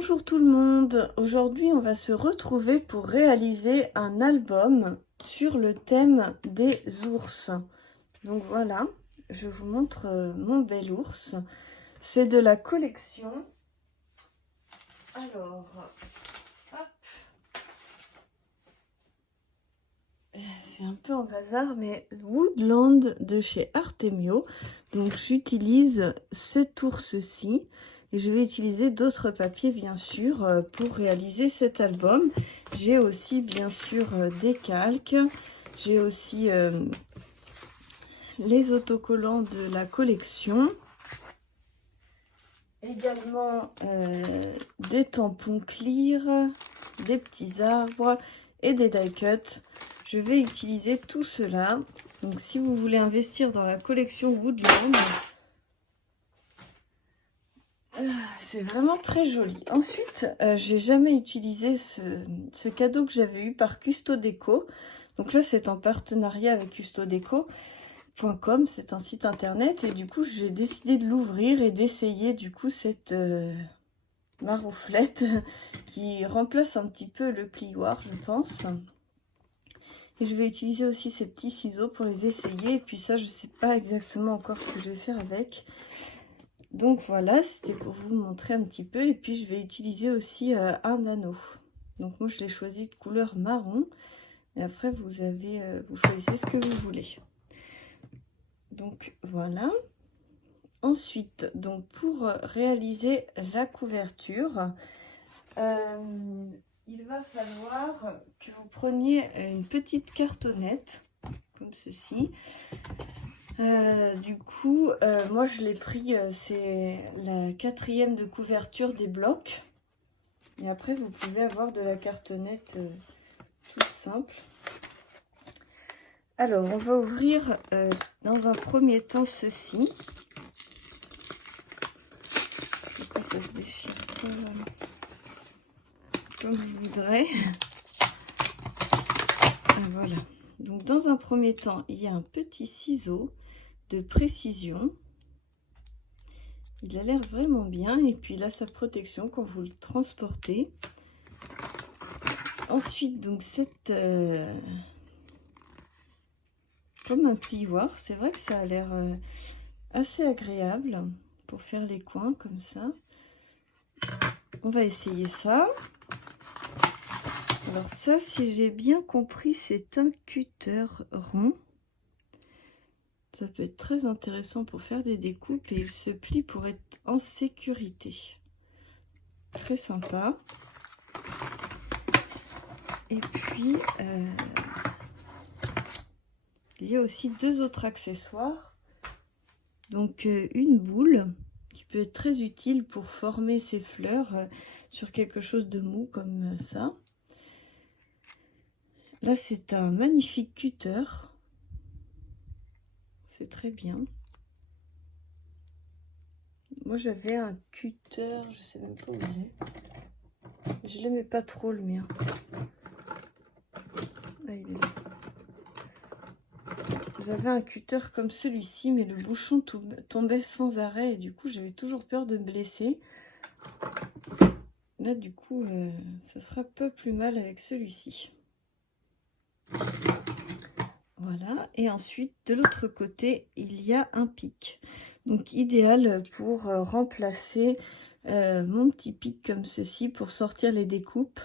Bonjour tout le monde, aujourd'hui on va se retrouver pour réaliser un album sur le thème des ours. Donc voilà, je vous montre mon bel ours. C'est de la collection. Alors, hop. C'est un peu en bazar, mais Woodland de chez Artemio. Donc j'utilise cet ours-ci. Et je vais utiliser d'autres papiers, bien sûr, pour réaliser cet album. J'ai aussi, bien sûr, des calques. J'ai aussi les autocollants de la collection. Également des tampons clear, des petits arbres et des die cuts. Je vais utiliser tout cela. Donc si vous voulez investir dans la collection Woodland, c'est vraiment très joli. Ensuite, j'ai jamais utilisé ce cadeau que j'avais eu par Custodeco. Donc là, c'est en partenariat avec Custodeco.com, c'est un site internet. Et du coup, j'ai décidé de l'ouvrir et d'essayer du coup cette marouflette qui remplace un petit peu le plioir, je pense. Et je vais utiliser aussi ces petits ciseaux pour les essayer. Et puis ça, je sais pas exactement encore ce que je vais faire avec. Donc voilà, c'était pour vous montrer un petit peu. Et puis je vais utiliser aussi un anneau. Donc moi je l'ai choisi de couleur marron. Et après vous choisissez ce que vous voulez. Donc voilà. Ensuite, donc pour réaliser la couverture, il va falloir que vous preniez une petite cartonnette comme ceci. Du coup, moi je l'ai pris, c'est la 4e de couverture des blocs. Et après, vous pouvez avoir de la cartonnette toute simple. Alors, on va ouvrir dans un premier temps ceci. Après, ça se déchire comme je voudrais. Et voilà. Donc, dans un premier temps, il y a un petit ciseau de précision. Il a l'air vraiment bien. Et puis, il a sa protection quand vous le transportez. Ensuite, donc, cette... comme un plioir. C'est vrai que ça a l'air assez agréable pour faire les coins comme ça. On va essayer ça. Alors ça, si j'ai bien compris, c'est un cutter rond. Ça peut être très intéressant pour faire des découpes et il se plie pour être en sécurité. Très sympa. Et puis, il y a aussi deux autres accessoires. Donc une boule qui peut être très utile pour former ces fleurs sur quelque chose de mou comme ça. Là, c'est un magnifique cutter. C'est très bien. Moi, j'avais un cutter, je sais même pas où il est. Je l'aimais pas trop, le mien. Ah, il est là. J'avais un cutter comme celui-ci, mais le bouchon tombait sans arrêt. Et du coup, j'avais toujours peur de me blesser. Là, du coup, ça sera pas plus mal avec celui-ci. Voilà. Et ensuite, de l'autre côté, il y a un pic. Donc, idéal pour remplacer mon petit pic comme ceci pour sortir les découpes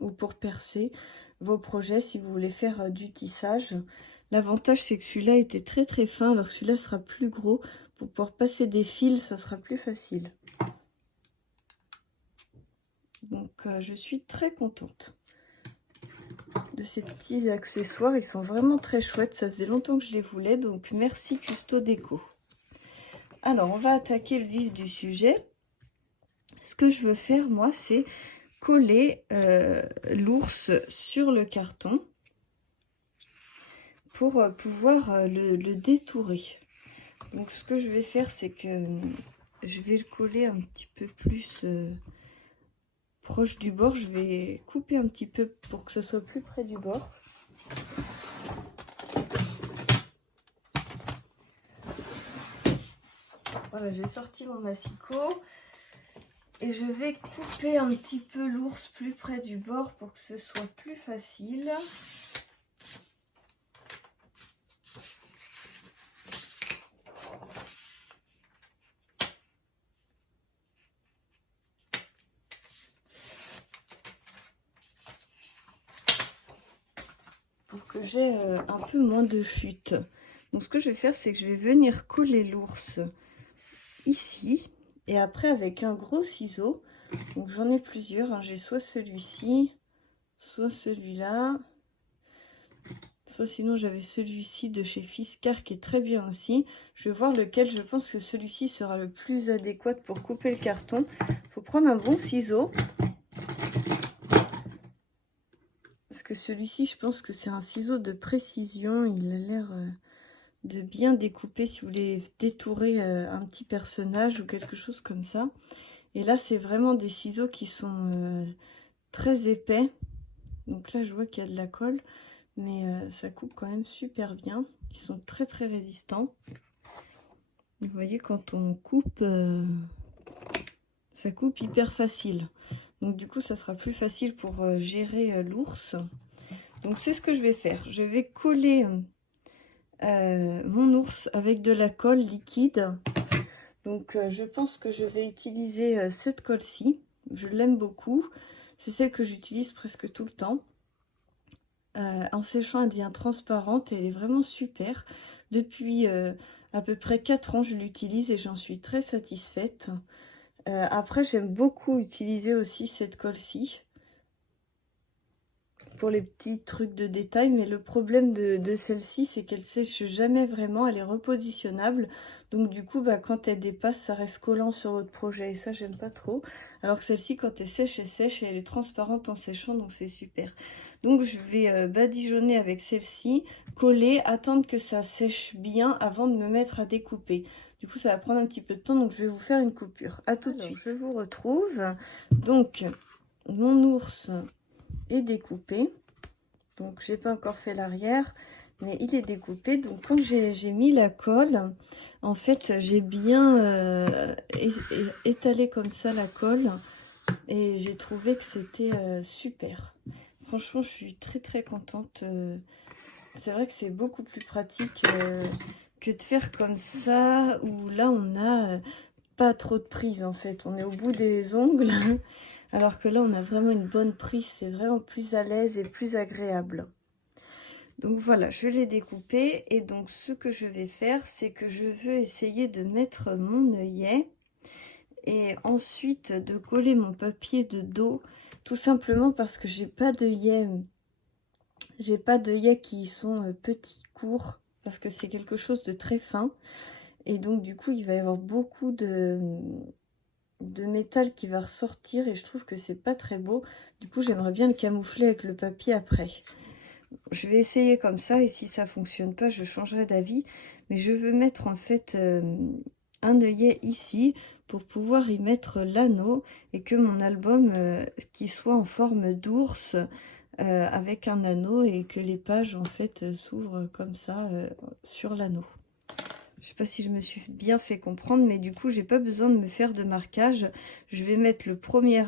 ou pour percer vos projets si vous voulez faire du tissage. L'avantage, c'est que celui-là était très très fin, alors celui-là sera plus gros. Pour pouvoir passer des fils, ça sera plus facile. Donc, je suis très contente de ces petits accessoires. Ils sont vraiment très chouettes. Ça faisait longtemps que je les voulais, donc merci Custodeco. Alors, on va attaquer le vif du sujet. Ce que je veux faire, moi, c'est coller l'ours sur le carton pour pouvoir le détourer. Donc ce que je vais faire, c'est que je vais le coller un petit peu plus proche du bord. Je vais couper un petit peu pour que ce soit plus près du bord. Voilà, j'ai sorti mon massicot. Et je vais couper un petit peu l'ours plus près du bord pour que ce soit plus facile. Pour que j'ai un peu moins de chute. Donc ce que je vais faire, c'est que je vais venir coller l'ours ici. Et après avec un gros ciseau, donc j'en ai plusieurs, hein. J'ai soit celui-ci, soit celui-là, soit sinon j'avais celui-ci de chez Fiskars qui est très bien aussi. Je vais voir lequel je pense que celui-ci sera le plus adéquat pour couper le carton. Il faut prendre un bon ciseau. Parce que celui-ci, je pense que c'est un ciseau de précision. Il a l'air de bien découper si vous voulez détourer un petit personnage ou quelque chose comme ça. Et là, c'est vraiment des ciseaux qui sont très épais. Donc là, je vois qu'il y a de la colle. Mais ça coupe quand même super bien. Ils sont très très résistants. Vous voyez, quand on coupe, ça coupe hyper facile. Donc du coup, ça sera plus facile pour gérer l'ours. Donc c'est ce que je vais faire. Je vais coller mon ours avec de la colle liquide. Donc je pense que je vais utiliser cette colle-ci. Je l'aime beaucoup. C'est celle que j'utilise presque tout le temps. En séchant, elle devient transparente et elle est vraiment super. Depuis à peu près 4 ans, je l'utilise et j'en suis très satisfaite. Après, j'aime beaucoup utiliser aussi cette colle-ci pour les petits trucs de détail, mais le problème de celle-ci, c'est qu'elle sèche jamais vraiment, elle est repositionnable, donc du coup quand elle dépasse, ça reste collant sur votre projet et ça j'aime pas trop, alors que celle-ci quand elle sèche et elle est transparente en séchant, donc c'est super. Donc je vais badigeonner avec celle-ci, coller, attendre que ça sèche bien avant de me mettre à découper. Du coup ça va prendre un petit peu de temps, donc je vais vous faire une coupure. À tout de suite. Je vous retrouve. Donc mon ours est découpé, donc j'ai pas encore fait l'arrière, mais il est découpé. Donc quand j'ai mis la colle, en fait j'ai bien étalé comme ça la colle et j'ai trouvé que c'était super. Franchement, je suis très très contente. C'est vrai que c'est beaucoup plus pratique que de faire comme ça, où là on a pas trop de prise en fait. On est au bout des ongles, alors que là on a vraiment une bonne prise. C'est vraiment plus à l'aise et plus agréable. Donc voilà, je l'ai découpé. Et donc ce que je vais faire, c'est que je veux essayer de mettre mon œillet. Et ensuite de coller mon papier de dos. Tout simplement parce que j'ai pas d'œillets. J'ai pas d'œillets qui sont petits, courts, parce que c'est quelque chose de très fin. Et donc du coup, il va y avoir beaucoup de métal qui va ressortir et je trouve que c'est pas très beau. Du coup, j'aimerais bien le camoufler avec le papier après. Je vais essayer comme ça et si ça fonctionne pas, je changerai d'avis. Mais je veux mettre en fait un œillet ici pour pouvoir y mettre l'anneau et que mon album qui soit en forme d'ours avec un anneau et que les pages en fait s'ouvrent comme ça sur l'anneau. Je sais pas si je me suis bien fait comprendre, mais du coup j'ai pas besoin de me faire de marquage. Je vais mettre le premier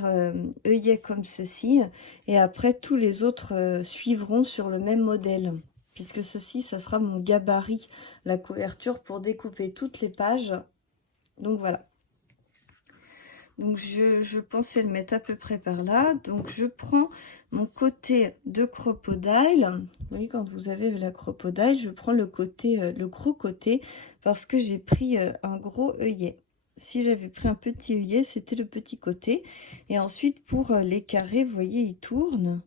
œillet comme ceci et après tous les autres suivront sur le même modèle, puisque ceci ça sera mon gabarit, la couverture pour découper toutes les pages. Donc voilà. Donc je pensais le mettre à peu près par là. Donc je prends mon côté de crocodile. Vous voyez, quand vous avez la crocodile, je prends le côté, le gros côté, parce que j'ai pris un gros œillet. Si j'avais pris un petit œillet, c'était le petit côté. Et ensuite pour les carrés, vous voyez, ils tournent.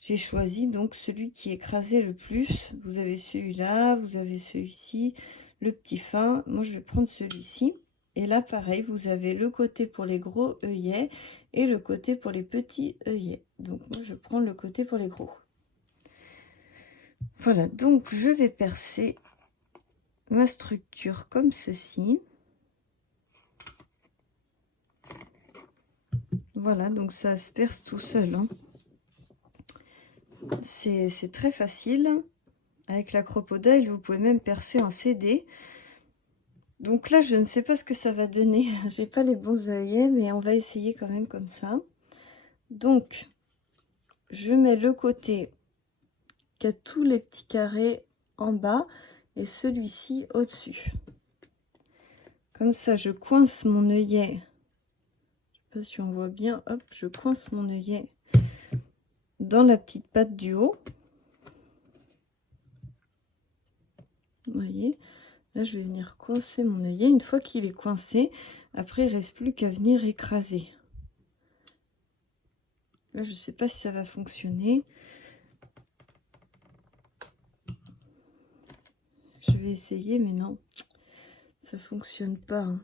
J'ai choisi donc celui qui écrasait le plus. Vous avez celui-là, vous avez celui-ci, le petit fin. Moi je vais prendre celui-ci. Et là, pareil, vous avez le côté pour les gros œillets et le côté pour les petits œillets. Donc, moi, je prends le côté pour les gros. Voilà, donc je vais percer ma structure comme ceci. Voilà, donc ça se perce tout seul, hein. C'est très facile. Avec la crocodile, vous pouvez même percer en CD. Donc là, je ne sais pas ce que ça va donner. J'ai pas les bons œillets, mais on va essayer quand même comme ça. Donc, je mets le côté qui a tous les petits carrés en bas et celui-ci au-dessus. Comme ça, je coince mon œillet. Je sais pas si on voit bien. Hop, je coince mon œillet dans la petite patte du haut. Vous voyez, là, je vais venir coincer mon œillet. Une fois qu'il est coincé, après, il ne reste plus qu'à venir écraser. Là, je ne sais pas si ça va fonctionner. Je vais essayer, mais non, ça fonctionne pas. Hein.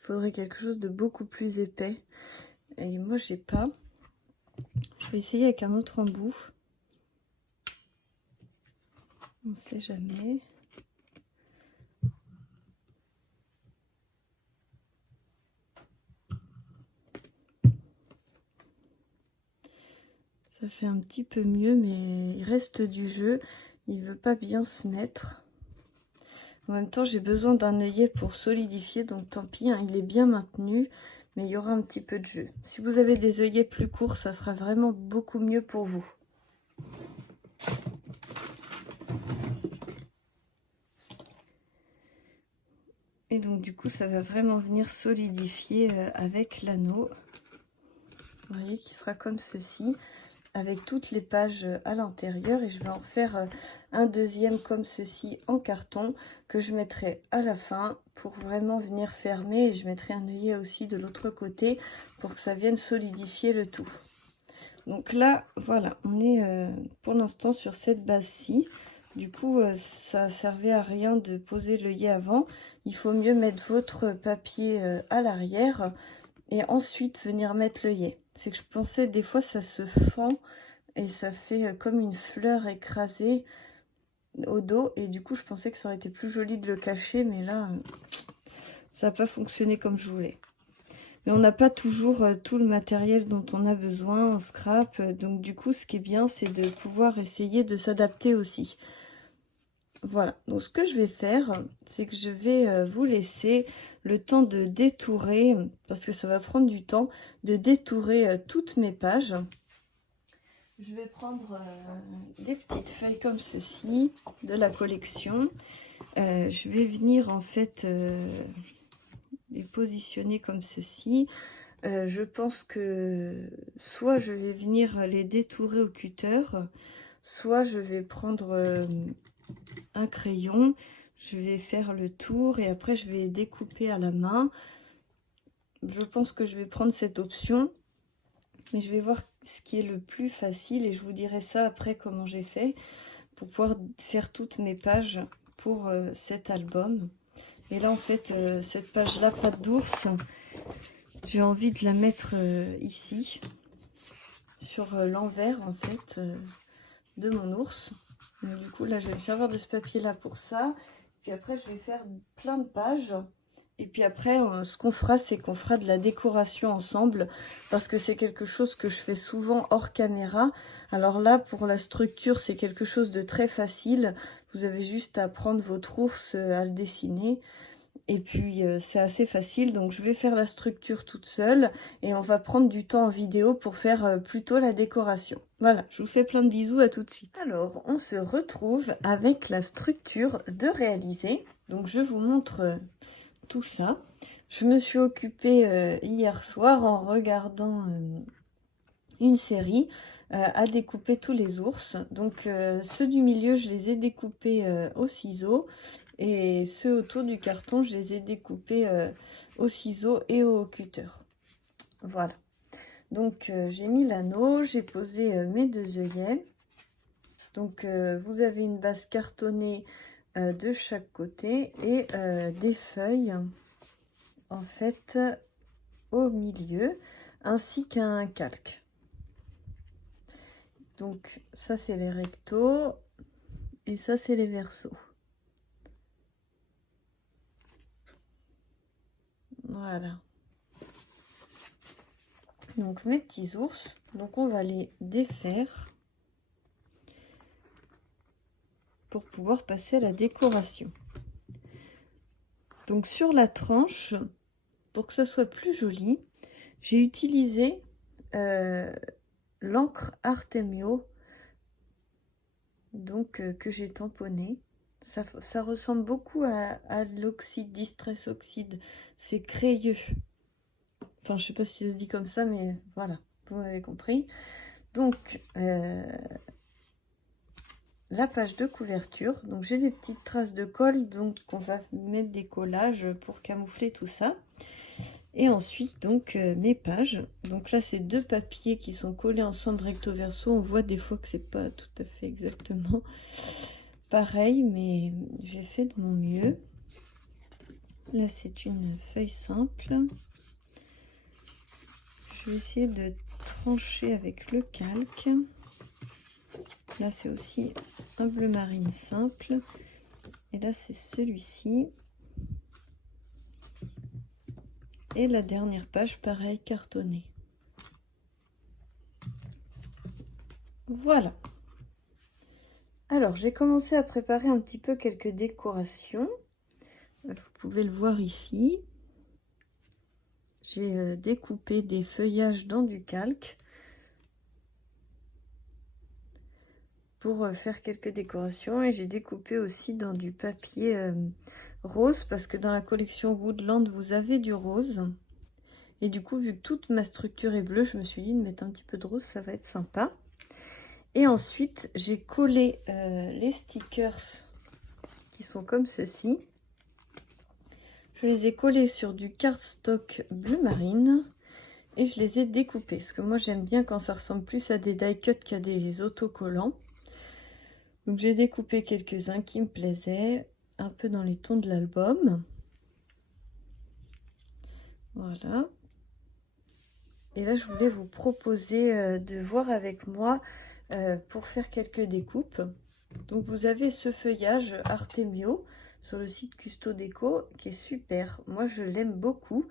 Il faudrait quelque chose de beaucoup plus épais. Et moi, j'ai pas. Je vais essayer avec un autre embout. On ne sait jamais. Ça fait un petit peu mieux, mais il reste du jeu. Il veut pas bien se mettre. En même temps, j'ai besoin d'un œillet pour solidifier, donc tant pis, hein, il est bien maintenu, mais il y aura un petit peu de jeu. Si vous avez des œillets plus courts, ça sera vraiment beaucoup mieux pour vous. Et donc du coup, ça va vraiment venir solidifier avec l'anneau. Vous voyez qu'il sera comme ceci, avec toutes les pages à l'intérieur, et je vais en faire un deuxième comme ceci en carton que je mettrai à la fin pour vraiment venir fermer, et je mettrai un œillet aussi de l'autre côté pour que ça vienne solidifier le tout. Donc là, voilà, on est pour l'instant sur cette base-ci. Du coup, ça servait à rien de poser l'œillet avant. Il faut mieux mettre votre papier à l'arrière et ensuite venir mettre l'œillet. C'est que je pensais des fois ça se fend et ça fait comme une fleur écrasée au dos, et du coup je pensais que ça aurait été plus joli de le cacher, mais là ça n'a pas fonctionné comme je voulais. Mais on n'a pas toujours tout le matériel dont on a besoin en scrap, donc du coup ce qui est bien, c'est de pouvoir essayer de s'adapter aussi. Voilà, donc ce que je vais faire, c'est que je vais vous laisser le temps de détourer, parce que ça va prendre du temps, de détourer toutes mes pages. Je vais prendre des petites feuilles comme ceci, de la collection. Je vais venir en fait les positionner comme ceci. Je pense que soit je vais venir les détourer au cutter, soit je vais prendre un crayon, je vais faire le tour et après je vais découper à la main. Je pense que je vais prendre cette option, mais je vais voir ce qui est le plus facile et je vous dirai ça après comment j'ai fait pour pouvoir faire toutes mes pages pour cet album. Et là en fait cette page là, patte d'ours, j'ai envie de la mettre ici sur l'envers en fait de mon ours. Donc, du coup là je vais me servir de ce papier là pour ça, puis après je vais faire plein de pages. Et puis après, ce qu'on fera, c'est qu'on fera de la décoration ensemble, parce que c'est quelque chose que je fais souvent hors caméra. Alors là, pour la structure, c'est quelque chose de très facile. Vous avez juste à prendre votre ours, à le dessiner. Et puis, c'est assez facile. Donc, je vais faire la structure toute seule. Et on va prendre du temps en vidéo pour faire plutôt la décoration. Voilà, je vous fais plein de bisous, à tout de suite. Alors, on se retrouve avec la structure de réaliser. Donc, je vous montre... tout ça. Je me suis occupée hier soir en regardant une série à découper tous les ours. Donc ceux du milieu, je les ai découpés au ciseau, et ceux autour du carton, je les ai découpés au ciseau et au cutter. Voilà. Donc j'ai mis l'anneau, j'ai posé mes deux œillets. Donc vous avez une base cartonnée de chaque côté et des feuilles en fait au milieu, ainsi qu'un calque. Donc ça c'est les rectos et ça c'est les versos. Voilà. Donc mes petits ours, donc on va les défaire pour pouvoir passer à la décoration. Donc sur la tranche, pour que ça soit plus joli, j'ai utilisé l'encre Artemio, donc que j'ai tamponné. Ça ressemble beaucoup à l'oxyde, Distress Oxide. C'est crayeux. Enfin, je sais pas si ça se dit comme ça, mais voilà, vous m'avez compris. Donc, la page de couverture. Donc, j'ai des petites traces de colle, donc on va mettre des collages pour camoufler tout ça. Et ensuite, donc, mes pages. Donc là, c'est 2 papiers qui sont collés ensemble recto verso. On voit des fois que c'est pas tout à fait exactement pareil, mais j'ai fait de mon mieux. Là, c'est une feuille simple. Je vais essayer de trancher avec le calque. Là, c'est aussi un bleu marine simple. Et là, c'est celui-ci. Et la dernière page, pareil, cartonné. Voilà. Alors, j'ai commencé à préparer un petit peu quelques décorations. Vous pouvez le voir ici. J'ai découpé des feuillages dans du calque pour faire quelques décorations, et j'ai découpé aussi dans du papier rose, parce que dans la collection Woodland vous avez du rose, et du coup vu que toute ma structure est bleue, je me suis dit de mettre un petit peu de rose, ça va être sympa. Et ensuite j'ai collé les stickers qui sont comme ceci. Je les ai collés sur du cardstock bleu marine et je les ai découpés, parce que moi j'aime bien quand ça ressemble plus à des die cut qu'à des autocollants. Donc j'ai découpé quelques-uns qui me plaisaient, un peu dans les tons de l'album. Voilà. Et là, je voulais vous proposer de voir avec moi pour faire quelques découpes. Donc vous avez ce feuillage Artemio sur le site Custo Déco qui est super. Moi, je l'aime beaucoup.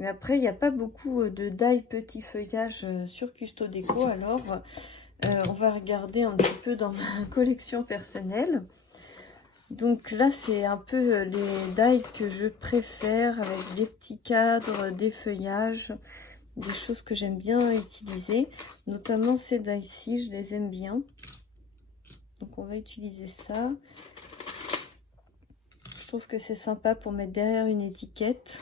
Mais après, il n'y a pas beaucoup de die petits feuillages sur Custo Déco. Alors, on va regarder un petit peu dans ma collection personnelle. Donc là, c'est un peu les die que je préfère, avec des petits cadres, des feuillages, des choses que j'aime bien utiliser. Notamment ces die-ci, je les aime bien. Donc on va utiliser ça. Je trouve que c'est sympa pour mettre derrière une étiquette.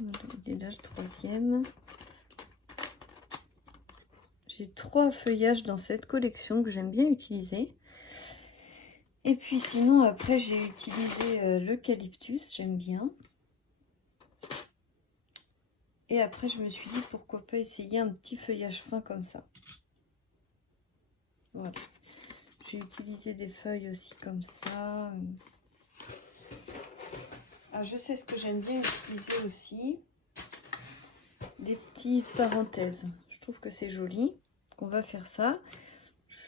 Il est là le troisième. J'ai 3 feuillages dans cette collection que j'aime bien utiliser. Et puis sinon, après, j'ai utilisé l'eucalyptus, j'aime bien. Et après, je me suis dit, pourquoi pas essayer un petit feuillage fin comme ça. Voilà. J'ai utilisé des feuilles aussi comme ça. Ah, je sais ce que j'aime bien utiliser aussi. Des petites parenthèses. Je trouve que c'est joli. On va faire ça.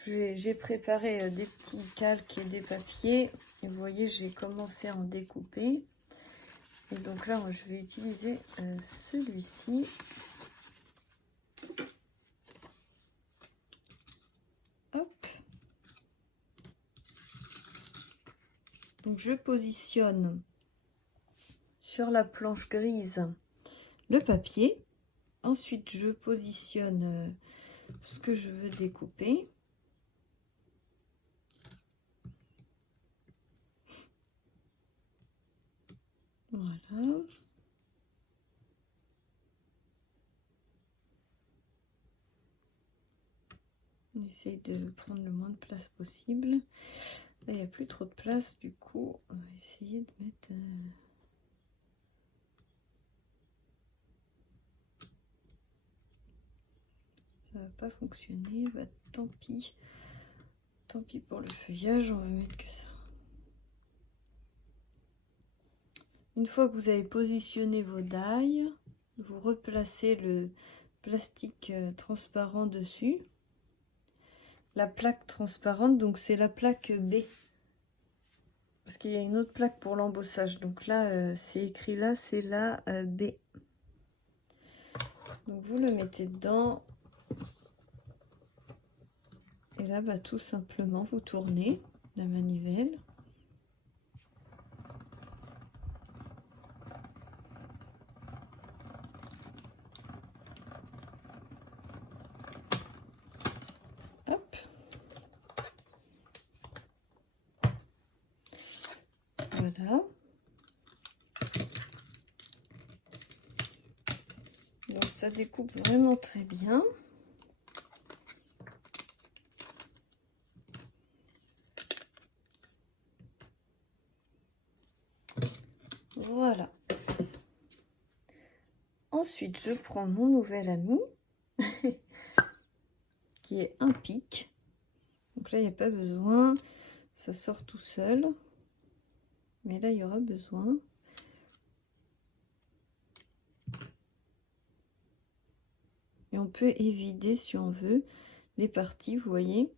J'ai préparé des petits calques et des papiers. Et vous voyez, j'ai commencé à en découper. Et donc là, moi, je vais utiliser celui-ci. Hop. Donc je positionne sur la planche grise le papier. Ensuite, je positionne ce que je veux découper. Voilà. On essaye de prendre le moins de place possible. Là, il n'y a plus trop de place, du coup, on va essayer de mettre... Ça va pas fonctionner, bah tant pis. Tant pis pour le feuillage, on va mettre que ça. Une fois que vous avez positionné vos die, vous replacez le plastique transparent dessus. La plaque transparente, donc c'est la plaque B. Parce qu'il y a une autre plaque pour l'embossage. Donc là, c'est écrit là, c'est la B. Donc vous le mettez dedans. Et là, bah, tout simplement, vous tournez la manivelle. Voilà. Donc ça découpe vraiment très bien. Voilà. Ensuite, je prends mon nouvel ami qui est un pic. Donc là, il n'y a pas besoin. Ça sort tout seul. Mais là, il y aura besoin. Et on peut évider, si on veut, les parties, vous voyez.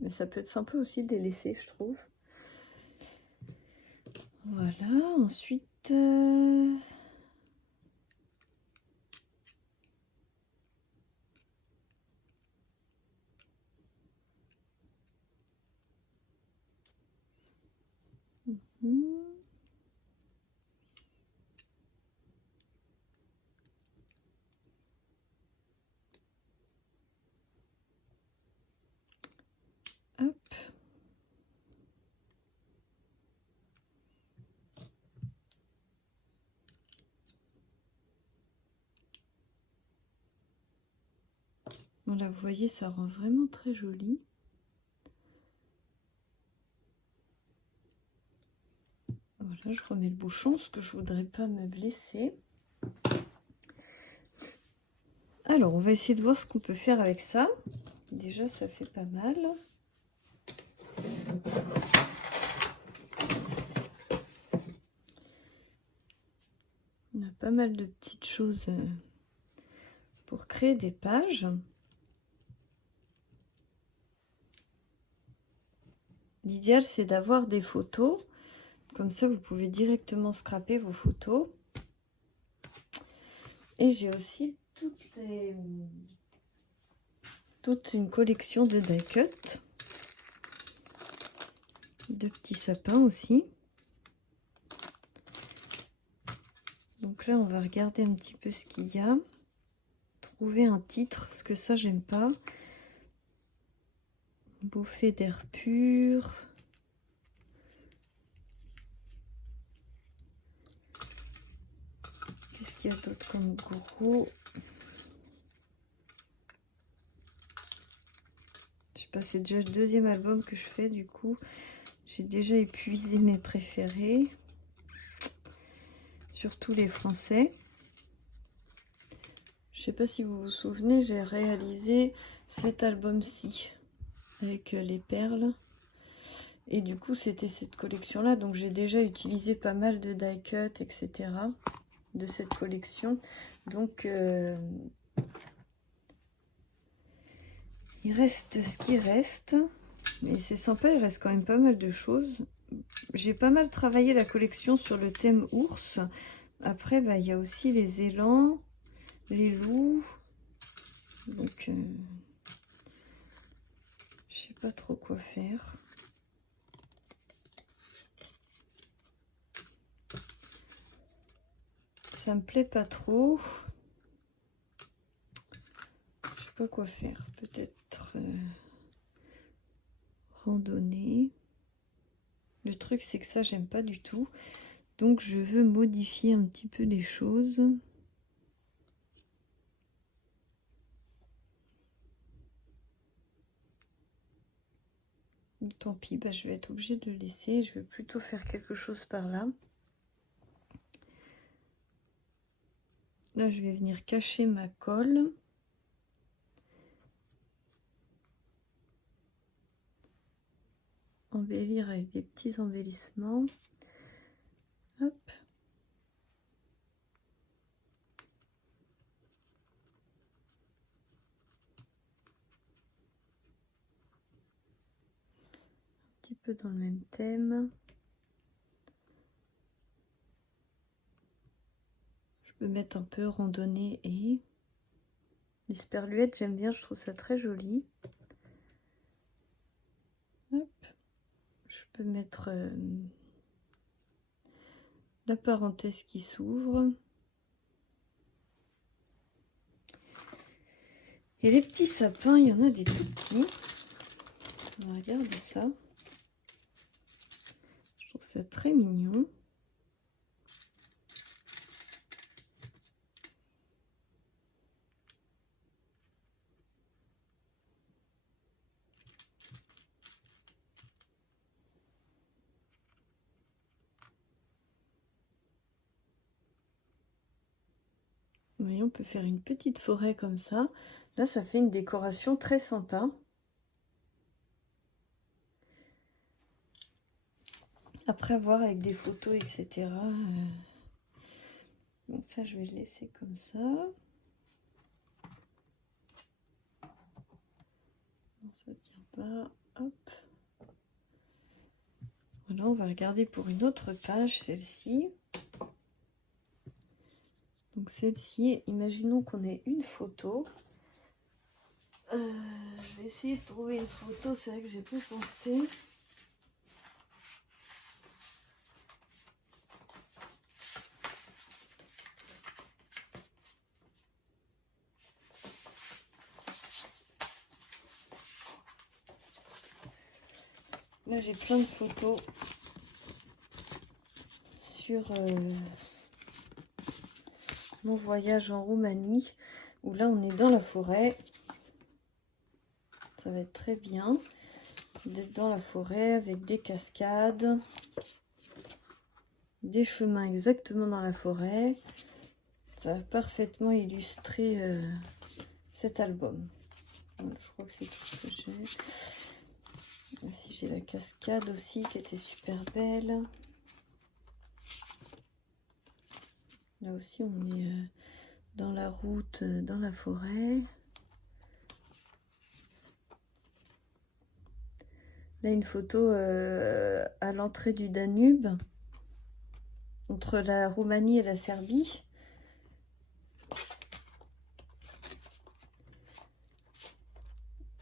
Mais ça peut être sympa aussi de les laisser, je trouve. Voilà. Ensuite... Hop. Voilà, vous voyez, ça rend vraiment très joli. Voilà, je remets le bouchon parce que je voudrais pas me blesser. Alors, on va essayer de voir ce qu'on peut faire avec ça. Déjà, ça fait pas mal. On a pas mal de petites choses pour créer des pages. L'idéal, c'est d'avoir des photos. Comme ça, vous pouvez directement scraper vos photos. Et j'ai aussi toute une collection de die cut. De petits sapins aussi. Donc là, on va regarder un petit peu ce qu'il y a. Trouver un titre, parce que ça, j'aime pas. Bouffée d'air pur. Qu'est-ce qu'il y a d'autre comme gros? Je sais pas, c'est déjà le deuxième album que je fais, du coup. J'ai déjà épuisé mes préférés. Surtout les français. Je sais pas si vous vous souvenez, j'ai réalisé cet album-ci avec les perles. Et du coup, c'était cette collection-là. Donc, j'ai déjà utilisé pas mal de die cut, etc. de cette collection. Donc, il reste ce qui reste. Mais c'est sympa, il reste quand même pas mal de choses. J'ai pas mal travaillé la collection sur le thème ours. Après, bah, il y a aussi les élans, les loups. Donc, je sais pas trop quoi faire. Ça me plaît pas trop. Je sais pas quoi faire. Peut-être randonnée. Le truc, c'est que ça, j'aime pas du tout. Donc, je veux modifier un petit peu les choses. Tant pis, bah, je vais être obligée de le laisser. Je vais plutôt faire quelque chose par là. Là, je vais venir cacher ma colle. Embellir avec des petits embellissements. Hop. Un petit peu dans le même thème. Je peux mettre un peu randonnée et les sperluettes, j'aime bien, je trouve ça très joli. Hop. Je peux mettre la parenthèse qui s'ouvre. Et les petits sapins, il y en a des tout petits. On va regarder ça. Je trouve ça très mignon. Vous voyez, on peut faire une petite forêt comme ça. Là, ça fait une décoration très sympa. Après, voir avec des photos, etc. Donc ça, je vais le laisser comme ça. Non, ça tient pas. Hop. Voilà, on va regarder pour une autre page, celle-ci. Donc celle-ci, imaginons qu'on ait une photo. Je vais essayer de trouver une photo, c'est vrai que j'ai pas pensé. Là, j'ai plein de photos sur mon voyage en Roumanie, où là, on est dans la forêt. Ça va être très bien d'être dans la forêt avec des cascades, des chemins exactement dans la forêt. Ça va parfaitement illustrer cet album. Voilà, je crois que c'est tout ce que j'ai. Ici, j'ai la cascade aussi qui était super belle. Là aussi, on est dans la route, dans la forêt. Là, une photo à l'entrée du Danube, entre la Roumanie et la Serbie.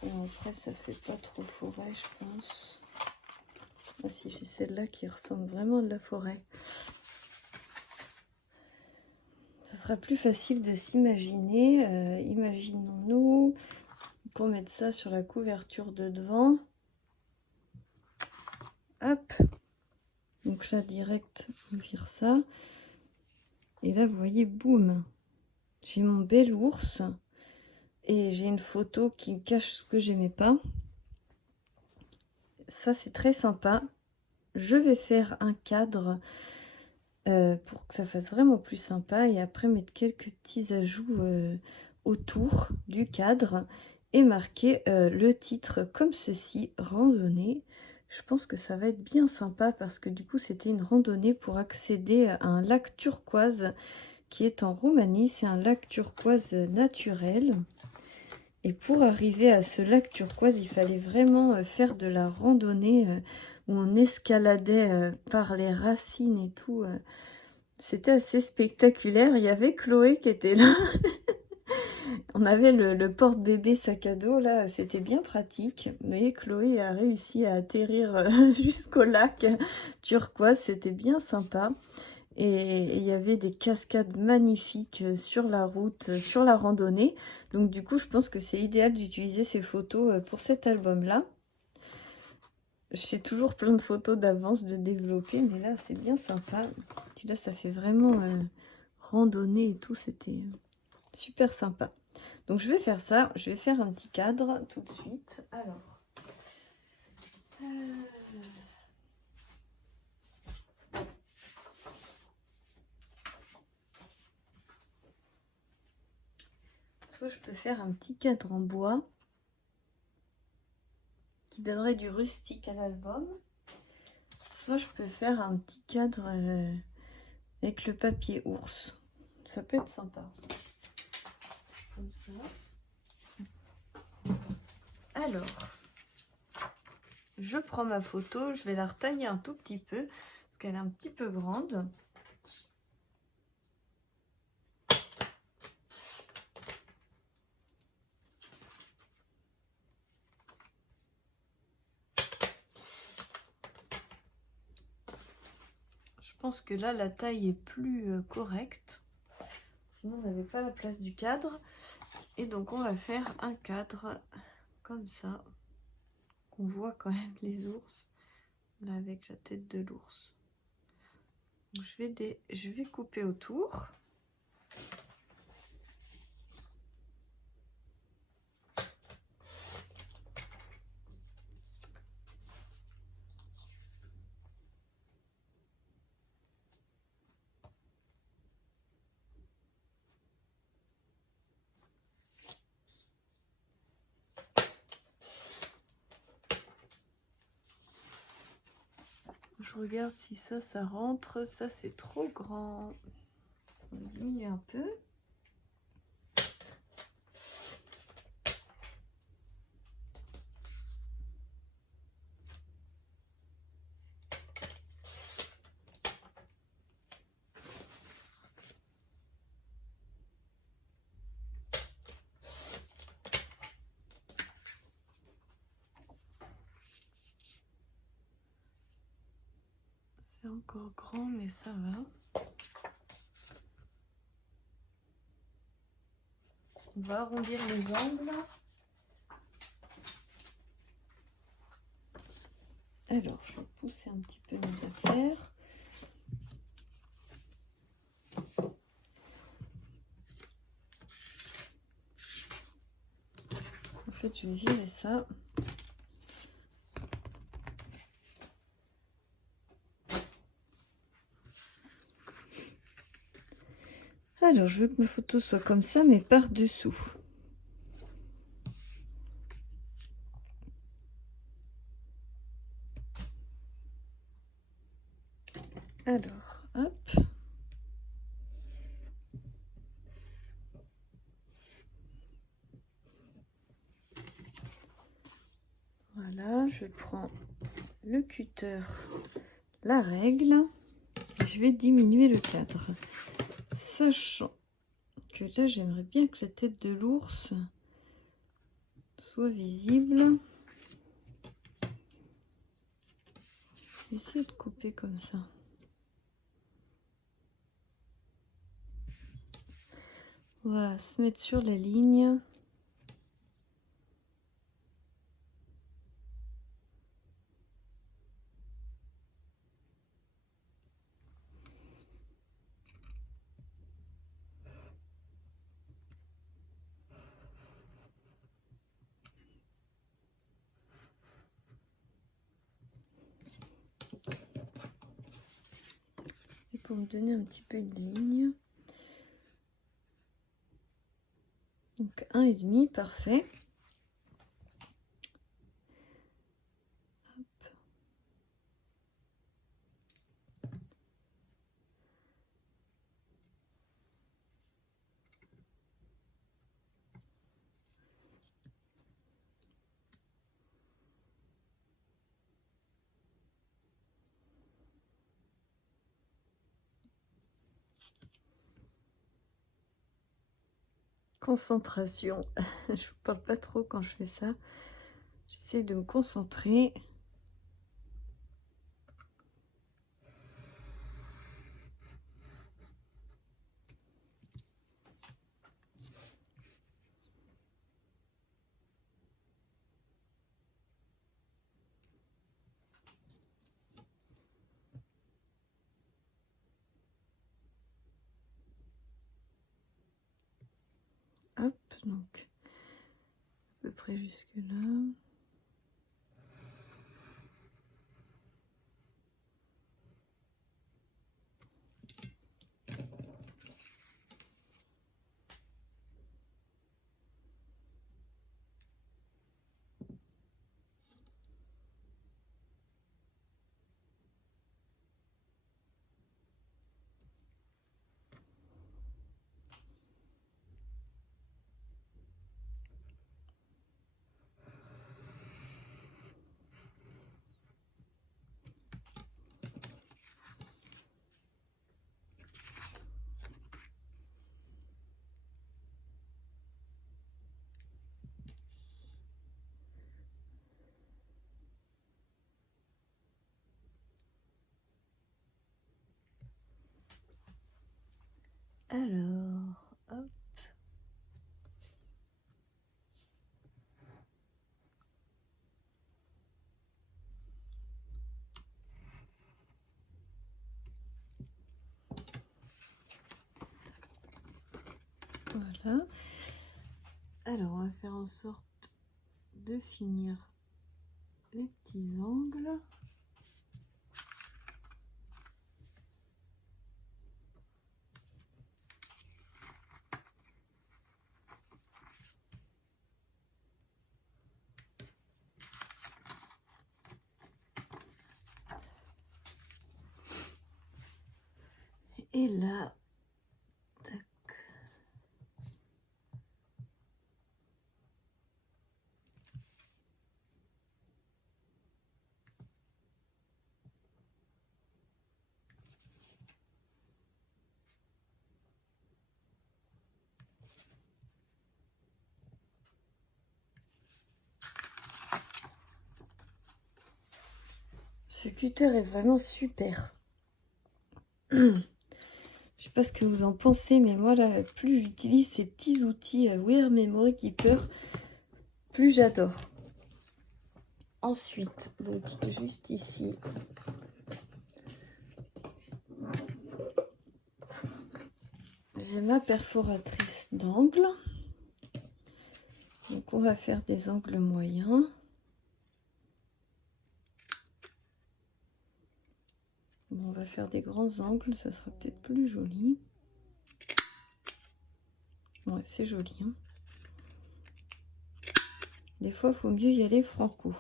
Bon, après, ça fait pas trop forêt, je pense. Ah si, j'ai celle-là qui ressemble vraiment à de la forêt. Ça sera plus facile de s'imaginer. Imaginons-nous pour mettre ça sur la couverture de devant. Hop. Donc là, direct, on vire ça. Et là, vous voyez, boum. J'ai mon bel ours. Et j'ai une photo qui cache ce que j'aimais pas. Ça, c'est très sympa. Je vais faire un cadre pour que ça fasse vraiment plus sympa. Et après, mettre quelques petits ajouts autour du cadre. Et marquer le titre comme ceci, randonnée. Je pense que ça va être bien sympa parce que du coup, c'était une randonnée pour accéder à un lac turquoise qui est en Roumanie. C'est un lac turquoise naturel. Et pour arriver à ce lac turquoise, il fallait vraiment faire de la randonnée où on escaladait par les racines et tout. C'était assez spectaculaire. Il y avait Chloé qui était là. On avait le porte-bébé sac à dos, là, c'était bien pratique. Vous voyez, Chloé a réussi à atterrir jusqu'au lac turquoise, c'était bien sympa. Et il y avait des cascades magnifiques sur la route, sur la randonnée. Donc du coup, je pense que c'est idéal d'utiliser ces photos pour cet album-là. J'ai toujours plein de photos d'avance de développer, mais là, c'est bien sympa. Puis là, ça fait vraiment randonnée et tout, c'était super sympa. Donc je vais faire ça, je vais faire un petit cadre tout de suite. Alors, soit je peux faire un petit cadre en bois qui donnerait du rustique à l'album, soit je peux faire un petit cadre avec le papier ours. Ça peut être sympa. Comme ça. Alors, je prends ma photo, je vais la retailler un tout petit peu parce qu'elle est un petit peu grande. Je pense que là, la taille est plus correcte. Sinon, on n'avait pas la place du cadre. Et donc, on va faire un cadre comme ça. On voit quand même les ours. Là, avec la tête de l'ours. Je vais couper autour. Je regarde si ça rentre. Ça, c'est trop grand. On va diminuer un peu. C'est encore grand, mais ça va. On va arrondir les angles. Alors, je vais pousser un petit peu mes affaires. En fait, je vais virer ça. Alors, je veux que ma photo soit comme ça, mais par-dessous. Alors, hop. Voilà, je prends le cutter, la règle, et je vais diminuer le cadre. Sachant que là, j'aimerais bien que la tête de l'ours soit visible. Je vais essayer de couper comme ça. On va se mettre sur la ligne. Et pour me donner un petit peu une ligne. Donc 1,5, parfait. Hop. Concentration. Je ne vous parle pas trop quand je fais ça. J'essaie de me concentrer. Hop, donc à peu près jusque là. Alors, hop. Voilà. Alors, on va faire en sorte de finir les petits angles. Et là, tac. Ce cutter est vraiment super. Je sais pas ce que vous en pensez, mais moi là, plus j'utilise ces petits outils Wear Memory Keeper, plus j'adore. Ensuite, donc juste ici, j'ai ma perforatrice d'angle. Donc on va faire des angles moyens. Bon, on va faire des grands angles, ça sera peut-être plus joli. Ouais, c'est joli. Hein. Des fois, il faut mieux y aller franco.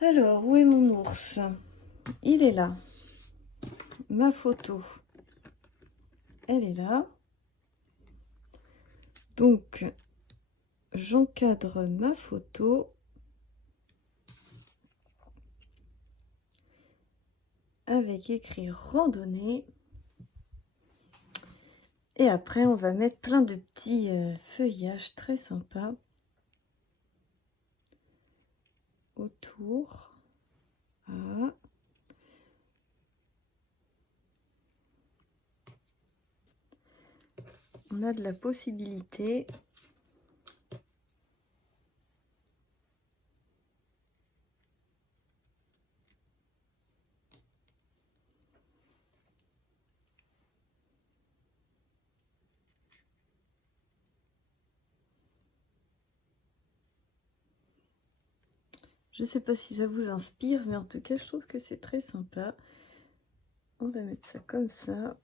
Alors, où est mon ours? Il est là. Ma photo, elle est là. Donc, j'encadre ma photo avec écrit randonnée. Et après, on va mettre plein de petits feuillages très sympas autour. Voilà. On a de la possibilité. Je ne sais pas si ça vous inspire, mais en tout cas, je trouve que c'est très sympa. On va mettre ça comme ça.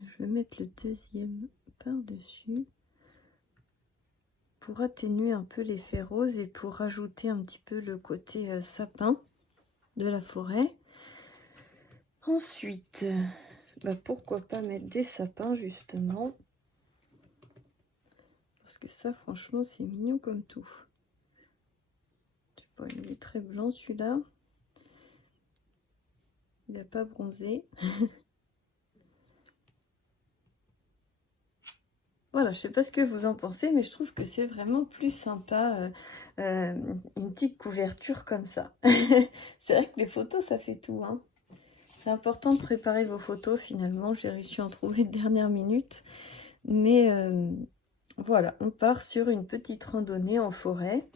Je vais mettre le deuxième par-dessus pour atténuer un peu l'effet rose et pour rajouter un petit peu le côté sapin de la forêt. Ensuite, bah pourquoi pas mettre des sapins justement, parce que ça franchement c'est mignon comme tout. Je sais pas, il est très blanc celui-là, il n'a pas bronzé. Voilà, je sais pas ce que vous en pensez, mais je trouve que c'est vraiment plus sympa une petite couverture comme ça. C'est vrai que les photos ça fait tout, hein. C'est important de préparer vos photos finalement, j'ai réussi à en trouver de dernière minute. Mais voilà, on part sur une petite randonnée en forêt.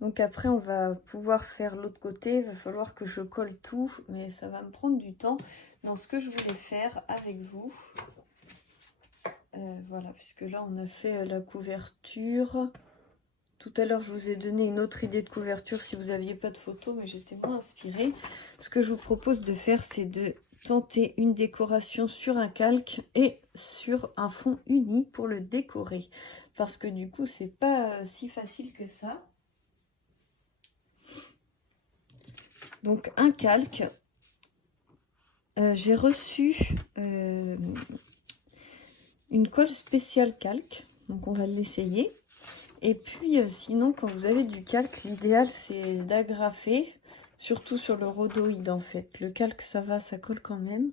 Donc après, on va pouvoir faire l'autre côté. Il va falloir que je colle tout, mais ça va me prendre du temps dans ce que je voulais faire avec vous. Voilà, puisque là, on a fait la couverture. Tout à l'heure, je vous ai donné une autre idée de couverture si vous n'aviez pas de photo, mais j'étais moins inspirée. Ce que je vous propose de faire, c'est de tenter une décoration sur un calque et sur un fond uni pour le décorer. Parce que du coup, c'est pas si facile que ça. Donc, un calque. J'ai reçu une colle spéciale calque. Donc, on va l'essayer. Et puis, sinon, quand vous avez du calque, l'idéal, c'est d'agrafer. Surtout sur le rhodoïde, en fait. Le calque, ça va, ça colle quand même.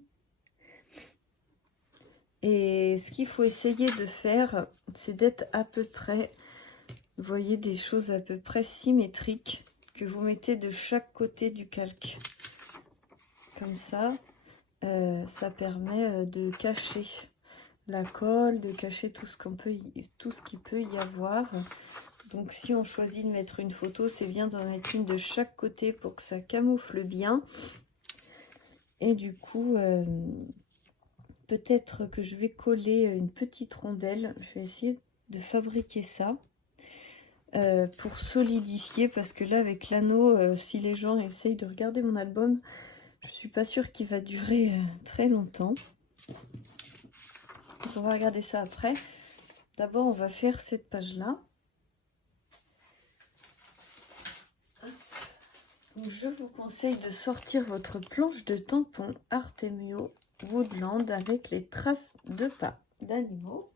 Et ce qu'il faut essayer de faire, c'est d'être à peu près, vous voyez, des choses à peu près symétriques que vous mettez de chaque côté du calque. Comme ça. ça permet de cacher la colle, de cacher tout ce qu'il peut y avoir. Donc si on choisit de mettre une photo, c'est bien d'en mettre une de chaque côté pour que ça camoufle bien. Et du coup, peut-être que je vais coller une petite rondelle. Je vais essayer de fabriquer ça pour solidifier, parce que là avec l'anneau, si les gens essayent de regarder mon album, je suis pas sûre qu'il va durer très longtemps. Donc on va regarder ça après. D'abord on va faire cette page là. Donc, je vous conseille de sortir votre planche de tampon Artemio Woodland avec les traces de pas d'animaux.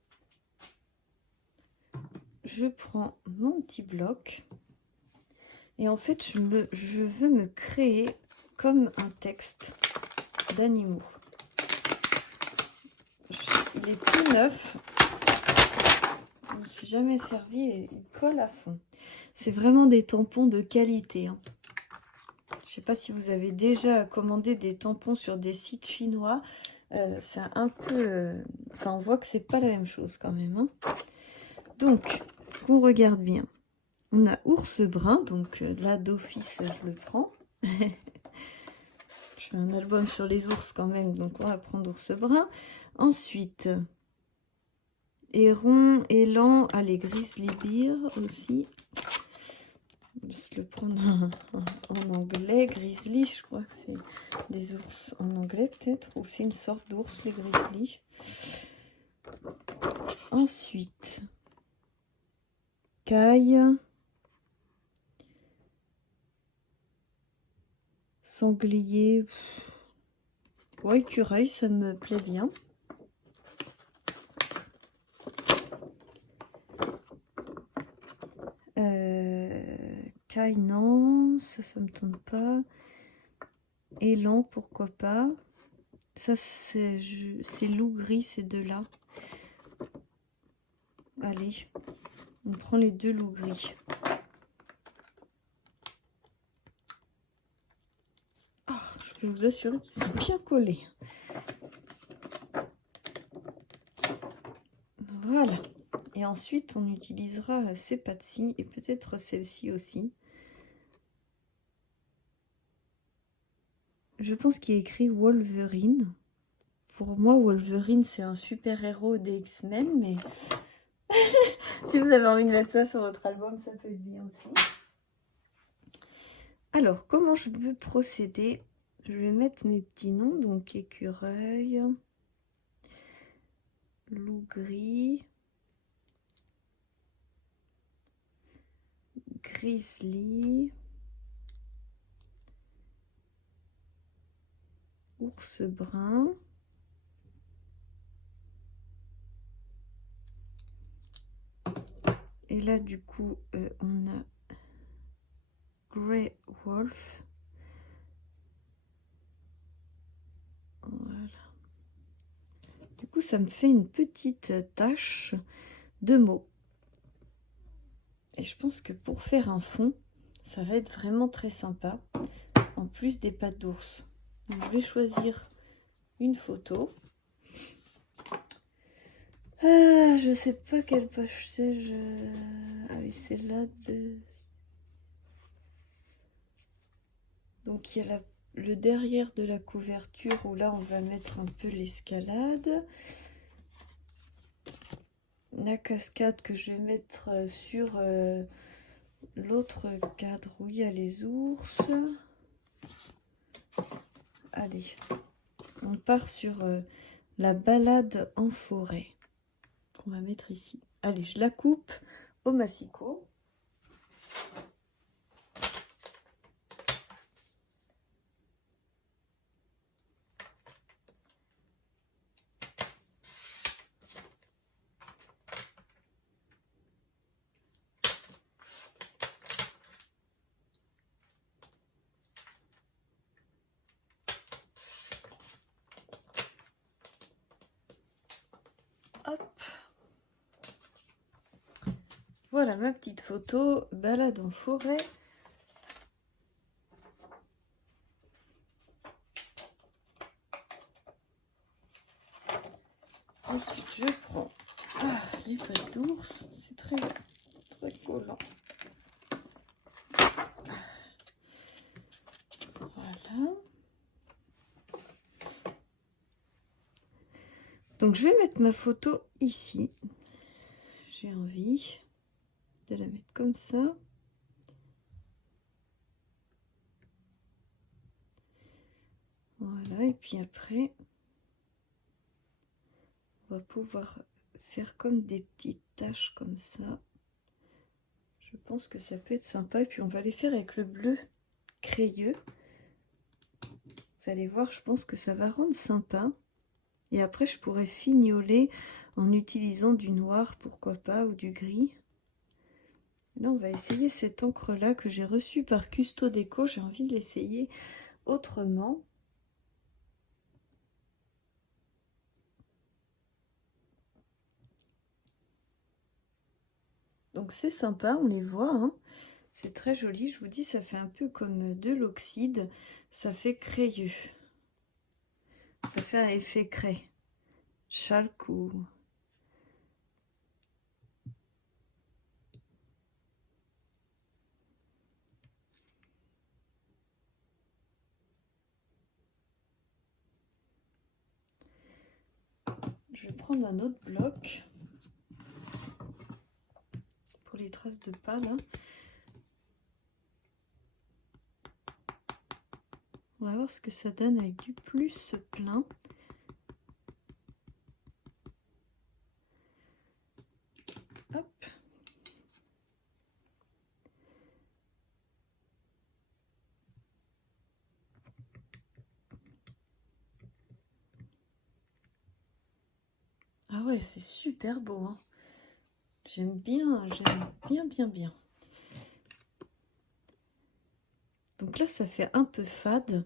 Je prends mon petit bloc et en fait je veux me créer comme un texte d'animaux. Il est tout neuf, je ne me suis jamais servi et il colle à fond. C'est vraiment des tampons de qualité, hein. Je ne sais pas si vous avez déjà commandé des tampons sur des sites chinois. C'est un peu... Enfin, on voit que c'est pas la même chose quand même, hein. Donc, qu'on regarde bien. On a ours brun, donc là d'office, je le prends. Je fais un album sur les ours quand même, donc on va prendre ours brun. Ensuite, héron, élan, allez, grizzly bear aussi. Je vais le prendre en anglais, grizzly, je crois que c'est des ours en anglais peut-être, ou c'est une sorte d'ours, les grizzly. Ensuite, caille, sanglier, ouais, écureuil, ça me plaît bien. Caille, non, ça me tente pas. Élan, pourquoi pas. Ça, c'est loup gris, ces deux-là. Allez, on prend les deux loups gris. Oh, je peux vous assurer qu'ils sont bien collés. Voilà. Et ensuite, on utilisera ces pattes-ci et peut-être celle-ci aussi. Je pense qu'il y a écrit Wolverine. Pour moi, Wolverine, c'est un super-héros des X-Men, mais si vous avez envie de mettre ça sur votre album, ça peut être bien aussi. Alors, comment je veux procéder? Je vais mettre mes petits noms, donc écureuil, loup gris, grizzly, ours brun, et là du coup on a Grey Wolf. Voilà. Du coup ça me fait une petite tache de mots. Et je pense que pour faire un fond, ça va être vraiment très sympa. En plus des pattes d'ours. Je vais choisir une photo. Je sais pas quelle page c'est. Ah oui, c'est là de... Donc il y a le derrière de la couverture où là on va mettre un peu l'escalade. La cascade que je vais mettre sur l'autre cadre où il y a les ours. Allez, on part sur la balade en forêt qu'on va mettre ici. Allez, je la coupe au massicot. Hop. Voilà ma petite photo, balade en forêt. Ensuite, je prends les pattes d'ours. C'est très collant. Voilà. Donc, je vais mettre ma photo ici. J'ai envie de la mettre comme ça. Voilà, et puis après, on va pouvoir faire comme des petites taches comme ça. Je pense que ça peut être sympa. Et puis on va les faire avec le bleu crayeux. Vous allez voir, je pense que ça va rendre sympa. Et après, je pourrais fignoler en utilisant du noir, pourquoi pas, ou du gris. Là, on va essayer cette encre-là que j'ai reçue par Custo Déco. J'ai envie de l'essayer autrement. Donc c'est sympa, on les voit, hein. C'est très joli, je vous dis, ça fait un peu comme de l'oxyde, ça fait crayeux. Ça fait un effet craie. Chalk ou... Je vais prendre un autre bloc pour les traces de pas là. On va voir ce que ça donne avec du plus plein. Hop. Ah ouais, c'est super beau, hein. J'aime bien. Donc là, ça fait un peu fade.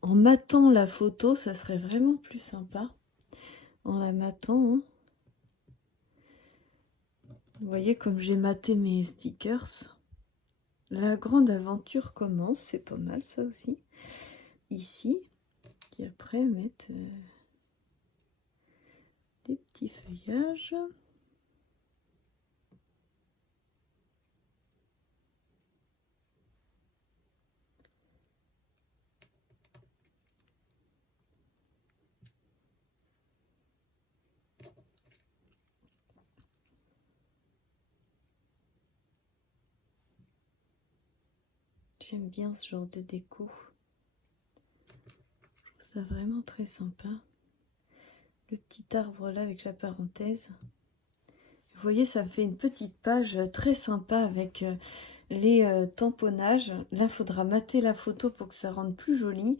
En matant la photo, ça serait vraiment plus sympa. En la matant, hein. Vous voyez comme j'ai maté mes stickers. La grande aventure commence, c'est pas mal ça aussi. Ici, qui après mettent des petits feuillages. J'aime bien ce genre de déco. Je trouve ça vraiment très sympa. Le petit arbre là avec la parenthèse. Vous voyez, ça me fait une petite page très sympa avec les tamponnages. Là, il faudra mater la photo pour que ça rende plus joli.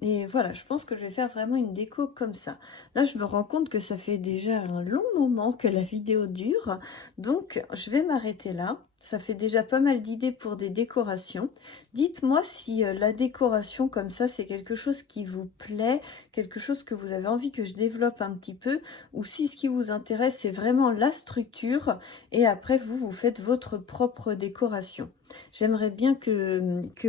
Et voilà, je pense que je vais faire vraiment une déco comme ça. Là, je me rends compte que ça fait déjà un long moment que la vidéo dure. Donc, je vais m'arrêter là. Ça fait déjà pas mal d'idées pour des décorations. Dites-moi si la décoration comme ça, c'est quelque chose qui vous plaît, quelque chose que vous avez envie que je développe un petit peu, ou si ce qui vous intéresse, c'est vraiment la structure, et après, vous faites votre propre décoration. J'aimerais bien que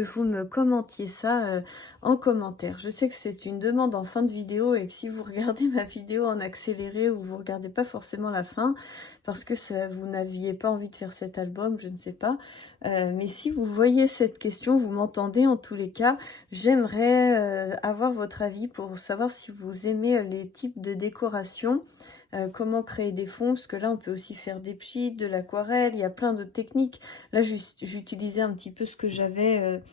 vous me commentiez ça en commentaire. Je sais que c'est une demande en fin de vidéo et que si vous regardez ma vidéo en accéléré ou vous regardez pas forcément la fin parce que ça, vous n'aviez pas envie de faire cet album, je ne sais pas. Mais si vous voyez cette question, vous m'entendez en tous les cas, j'aimerais avoir votre avis pour savoir si vous aimez les types de décoration. Comment créer des fonds, parce que là on peut aussi faire des pchits, de l'aquarelle, il y a plein de techniques. Là j'utilisais un petit peu ce que j'avais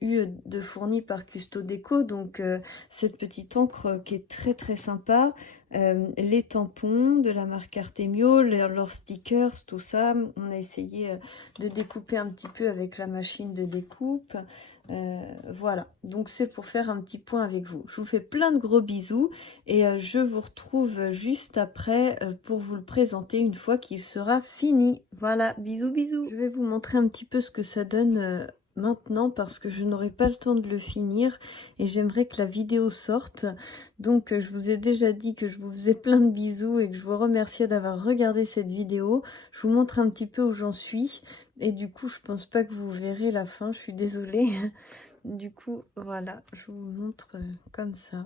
eu de fourni par Custo Déco, donc cette petite encre qui est très très sympa, les tampons de la marque Artemio, leurs stickers, tout ça. On a essayé de découper un petit peu avec la machine de découpe. Voilà, donc c'est pour faire un petit point avec vous. Je vous fais plein de gros bisous et je vous retrouve juste après pour vous le présenter une fois qu'il sera fini. Voilà, bisous bisous. Je vais vous montrer un petit peu ce que ça donne maintenant parce que je n'aurai pas le temps de le finir et j'aimerais que la vidéo sorte. Donc je vous ai déjà dit que je vous faisais plein de bisous et que je vous remerciais d'avoir regardé cette vidéo. Je vous montre un petit peu où j'en suis et du coup je pense pas que vous verrez la fin, je suis désolée. Du coup voilà, je vous montre comme ça.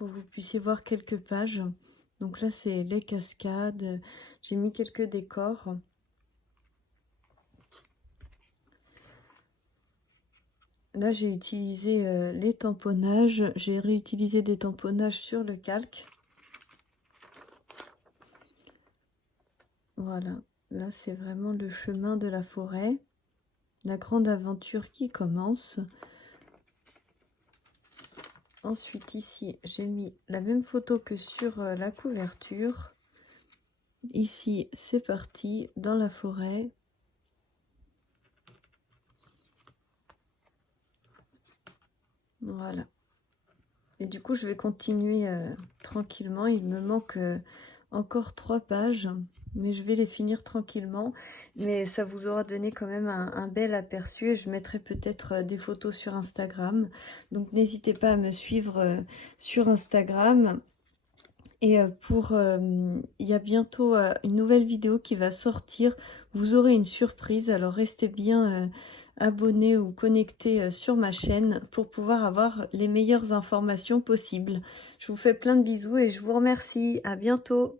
pour que vous puissiez voir quelques pages. Donc là, c'est les cascades. J'ai mis quelques décors. Là, j'ai utilisé les tamponnages. J'ai réutilisé des tamponnages sur le calque. Voilà. Là, c'est vraiment le chemin de la forêt. La grande aventure qui commence. Ensuite, ici, j'ai mis la même photo que sur la couverture. Ici, c'est parti dans la forêt. Voilà. Et du coup, je vais continuer tranquillement. Il me manque encore 3 pages, mais je vais les finir tranquillement. Mais ça vous aura donné quand même un bel aperçu et je mettrai peut-être des photos sur Instagram. Donc n'hésitez pas à me suivre sur Instagram. Et il y a bientôt une nouvelle vidéo qui va sortir. Vous aurez une surprise, alors restez bien abonnés ou connectés sur ma chaîne pour pouvoir avoir les meilleures informations possibles. Je vous fais plein de bisous et je vous remercie. À bientôt.